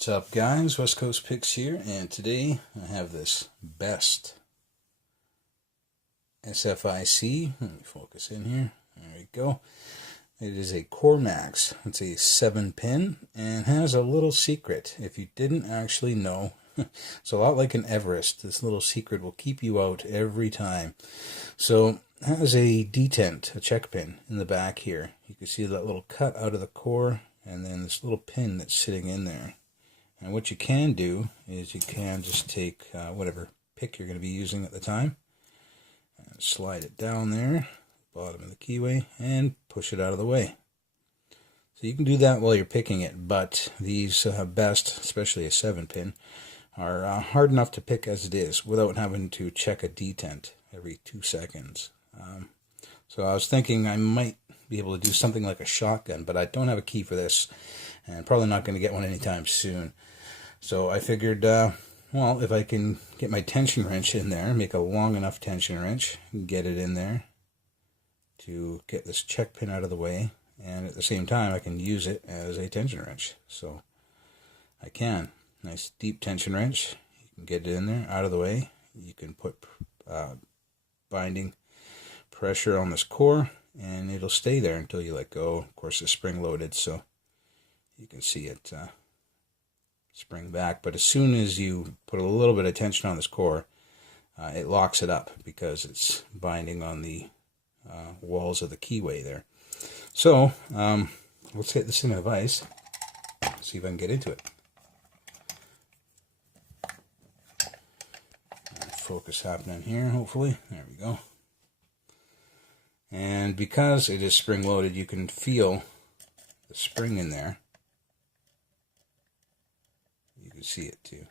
What's up, guys? West Coast Picks here, and today I have this best SFIC. Let me focus in here. There we go. It is a Cormax. It's a 7-pin and has a little secret. If you didn't actually know, it's a lot like an Everest. This little secret will keep you out every time. So it has a detent, a check pin in the back here. You can see that little cut out of the core and then this little pin that's sitting in there. And what you can do is you can just take whatever pick you're going to be using at the time, and slide it down there, bottom of the keyway, and push it out of the way. So you can do that while you're picking it, but these best, especially a 7-pin, are hard enough to pick as it is without having to check a detent every 2 seconds. So I was thinking I might be able to do something like a shotgun, but I don't have a key for this, and probably not going to get one anytime soon. So I figured, well, if I can get my tension wrench in there, make a long enough tension wrench, get it in there to get this check pin out of the way, and at the same time I can use it as a tension wrench. So I can. Nice deep tension wrench. You can get it in there, out of the way. You can put binding pressure on this core, and it'll stay there until you let go. Of course, it's spring loaded, so you can see it spring back, but as soon as you put a little bit of tension on this core, it locks it up because it's binding on the walls of the keyway there. So let's get this in a vise, see if I can get into it. Focus happening here, hopefully. There we go. And because it is spring loaded, you can feel the spring in there. You can see it too.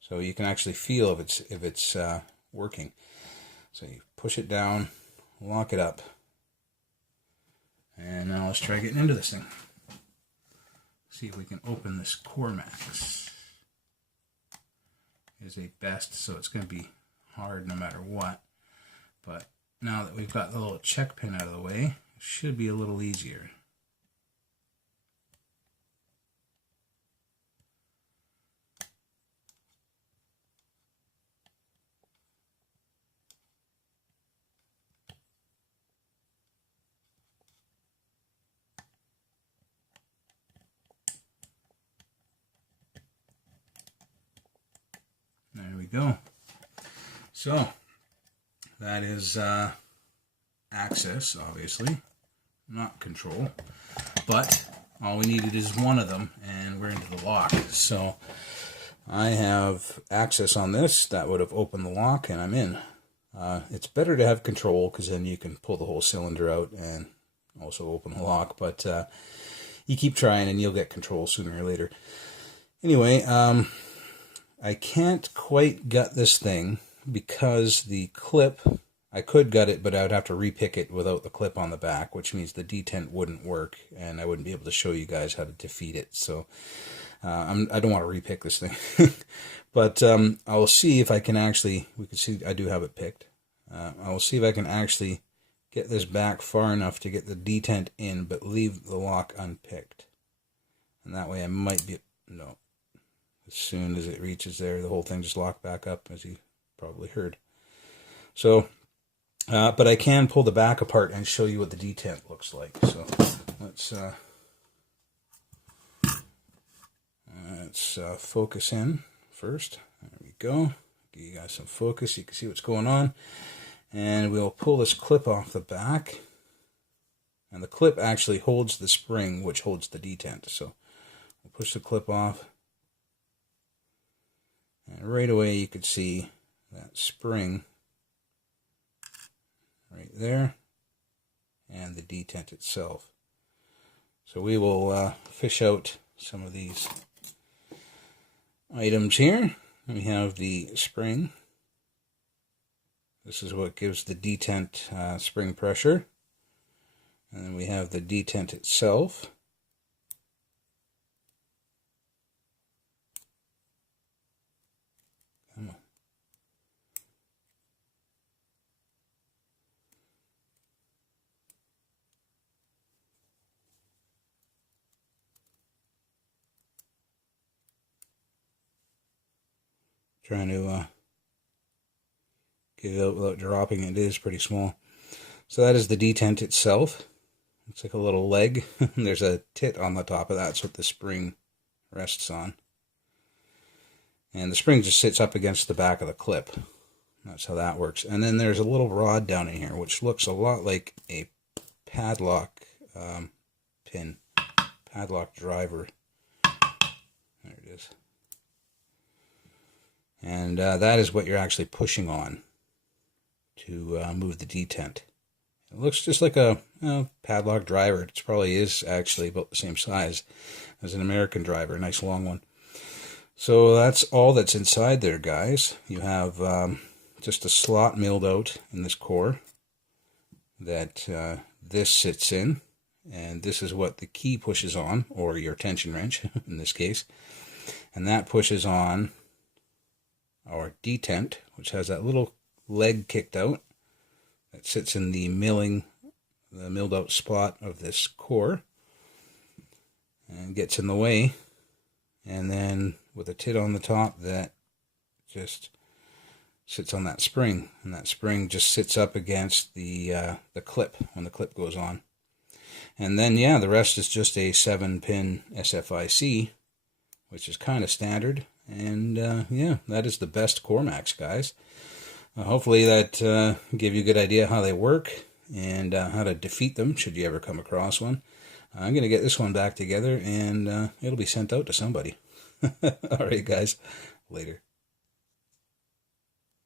So you can actually feel if it's working. So you push it down, lock it up, and now let's try getting into this thing. See if we can open this Cormax. It's a best, so it's going to be hard no matter what. But now that we've got the little check pin out of the way, it should be a little easier. There we go. So that is access, obviously, not control, but all we needed is one of them, and we're into the lock. So I have access on this. That would have opened the lock, and I'm in. It's better to have control, because then you can pull the whole cylinder out and also open the lock, but you keep trying and you'll get control sooner or later. Anyway, I can't quite gut this thing because the clip, I could gut it, but I would have to repick it without the clip on the back, which means the detent wouldn't work, and I wouldn't be able to show you guys how to defeat it. So I don't want to repick this thing. But I'll see if I can actually, we can see I do have it picked. I'll see if I can actually get this back far enough to get the detent in, but leave the lock unpicked. And that way I might be, no. As soon as it reaches there, the whole thing just locked back up, as you probably heard. So, but I can pull the back apart and show you what the detent looks like. So let's focus in first. There we go. Give you guys some focus. You can see what's going on. And we'll pull this clip off the back. And the clip actually holds the spring, which holds the detent. So we'll push the clip off. And right away you could see that spring right there and the detent itself. So we will fish out some of these items here. We have the spring. This is what gives the detent spring pressure. And then we have the detent itself. Come on. Trying to get it out without dropping it. It is pretty small. So that is the detent itself. It's like a little leg. There's a tit on the top of that. That's what the spring rests on. And the spring just sits up against the back of the clip. That's how that works. And then there's a little rod down in here, which looks a lot like a padlock pin, padlock driver. There it is. And that is what you're actually pushing on to move the detent. It looks just like a padlock driver. It probably is actually about the same size as an American driver, a nice long one. So that's all that's inside there, guys. You have just a slot milled out in this core that this sits in, and this is what the key pushes on, or your tension wrench in this case. And that pushes on our detent, which has that little leg kicked out that sits in the milled out spot of this core and gets in the way. And then with a tit on the top that just sits on that spring, and that spring just sits up against the clip when the clip goes on. And then, yeah, the rest is just a 7-pin SFIC, which is kind of standard. And yeah, that is the best Cormax, guys. Hopefully that gave you a good idea how they work and how to defeat them should you ever come across one. I'm going to get this one back together, and it'll be sent out to somebody. All right, guys. Later.